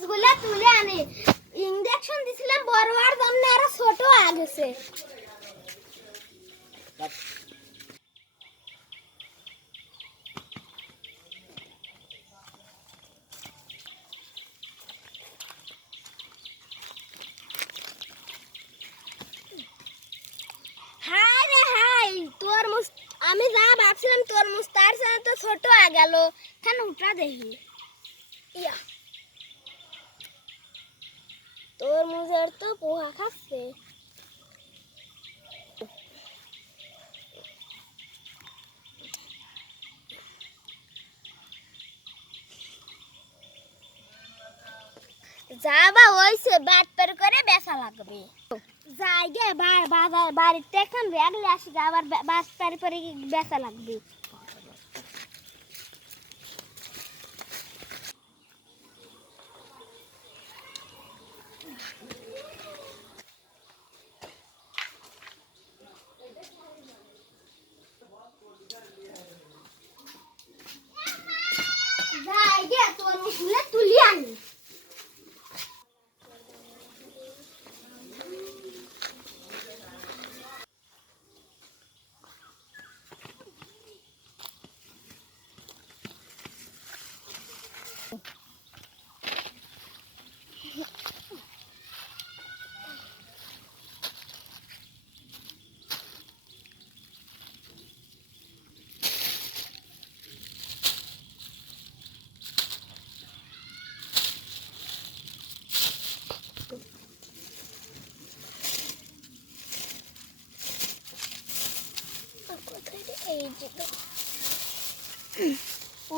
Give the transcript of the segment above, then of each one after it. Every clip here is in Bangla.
মাছগুলা তুলে আনি ইনজেকশন দিছিলাম বড় আর জন্য আর ছোট হয়ে গেছে। হাই রে হাই তরমুজ আমি যা ভাবছিলাম তরমুজ তার সাথে তো ছোট হয়ে গেল। খান উঠা দেখি ইয়া তরমুজের তো পোহা খাচ্ছে। যাবা হইছে বাট পের করে বেচা লাগবে। যাই গে বাজার বাড়িতে এখন ব্যাগলে আসি আবার বাস পের করে বেচা লাগবে। যাই গে তরমুজগুলো তুলি আনি।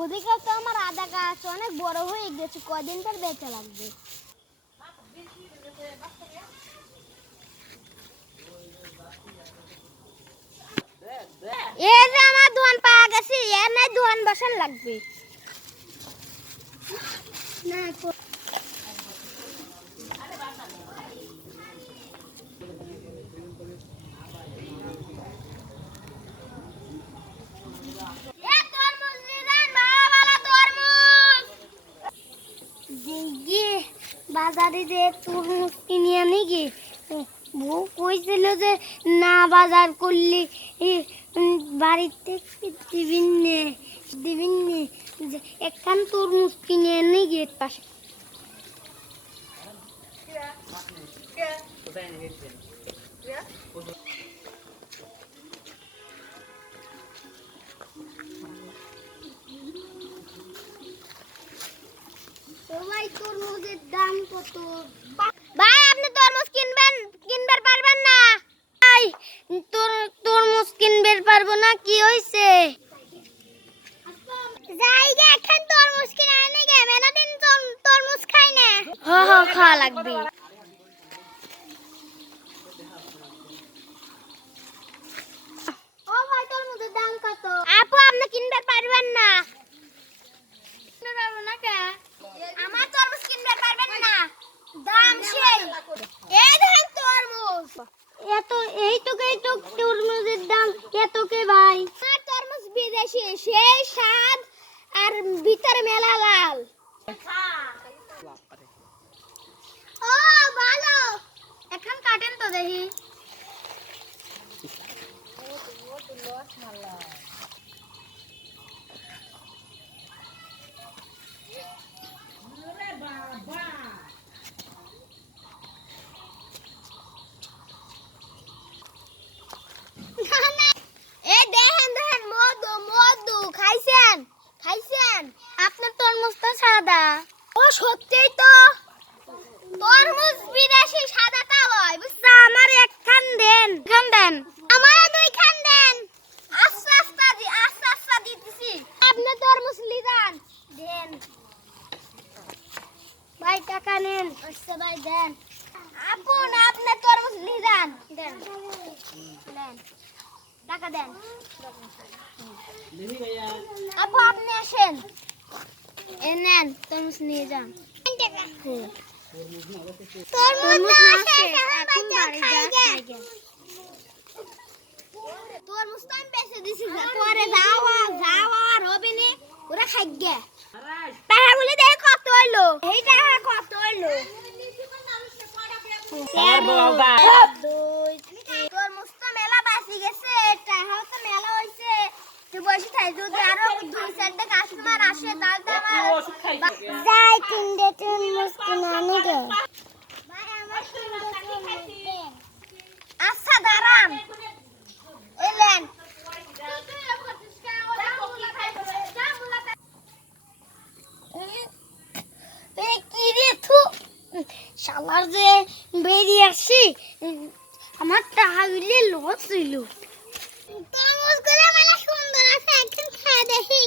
ওদিকে তো আমার আদা গাছ অনেক বড় হয়ে গেছে, কদিন পর বেচা লাগবে। এই যে আমার দোকান পাওয়া গেছে, এর নাই দোকান বসার লাগবে না। বাজারে যে তরমুজ কিনে আনি গে বউ কইছিল যে না বাজার করলে বাড়িতে দিবিন যে একখান তরমুজ কিনে আনি গে পাশে। ভাই তরমুজের দাম কত? ভাই আপনি তরমুজ কিনবার পারবেন না? ভাই তরমুজ কিনবার পারবো না, কি হইছে? যাইগে এখন তরমুজ কিনে আনি গে, মেলাদিন তরমুজ খাই না। খাওয়া লাগবে। ও ভাই তরমুজের দাম কত? আপু আপনি কিনবার পারবেন না? কিনতে পারবো না কে? আমার তরমুজ কিনতে পারবেন না, দাম সেই। এই দেখেন তরমুজ এই তো তরমুজের দাম এত কে ভাই? আমার তরমুজ বিদেশি, সেই স্বাদ আর ভিতরে মেলা লাল। ও ভালো, এখন কাটেন তো দেখি। আপনার তরমুজ তো সাদা। ও সত্যিই তো তরমুজ বিদেশি সাদাটা হয় বুঝছো। আমার একখান দেন, আমার দুইখান দেন। আস্তে দিতেছি। আপনি তরমুজ লিদান দেন ভাই, টাকা নেন। আচ্ছা ভাই দেন। আপনি তরমুজ লিদান দেন টাকা দেন। আপু আপনি আসেন, এ নেন তরমুজ নিয়ে যান। তরমুজ তো আমি বেঁচে দিছি, পরে যাওয়া আর হবে না, ওরা খাইগে। টাকা বলে দেখে কত হইলো, এই টাকা কত তরমুজ তো মেলা বাঁচি গেছে, টাকাও তো মেলা হয়েছে। তুই বসে থাই, যদি আরো 2-4টা কাস্টমার আসে তাহলে তো আমার যাই 3টে তরমুজ কিনে আনি গে। ভাই আমার 3টে তরমুজ দেন। আচ্ছা দাঁড়ান, এলেন কি রে থু শালার যে বেরিয়ে আসি, আমার টাকা গুলি লস হইল। তরমুজগুলো মানে সুন্দর আছে, একদিন খেয়ে দেখি।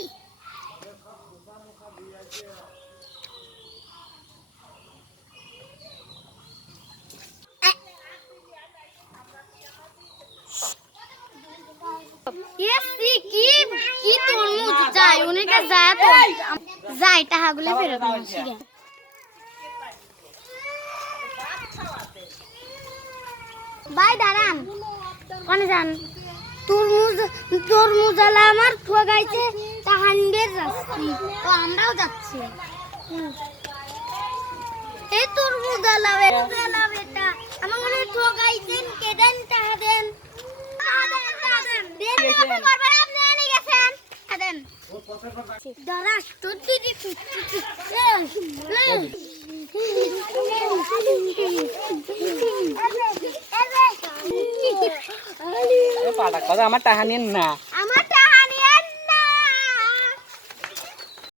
কি কি তরমুজ যাই অনেকে যায় তো যাই টাকাগুলো ফেরত নিয়ে। ভাই দাঁড়ান, কোনে যান? তরমুজ আলা আমার ঠগাইছে, তাহানদের যাচ্ছি তো আমরাও যাচ্ছি। এই তরমুজ আলা বেটা আমাকে ঠগাইছেন, কেদেন টাকা দেন। আমার টাকা নিন না।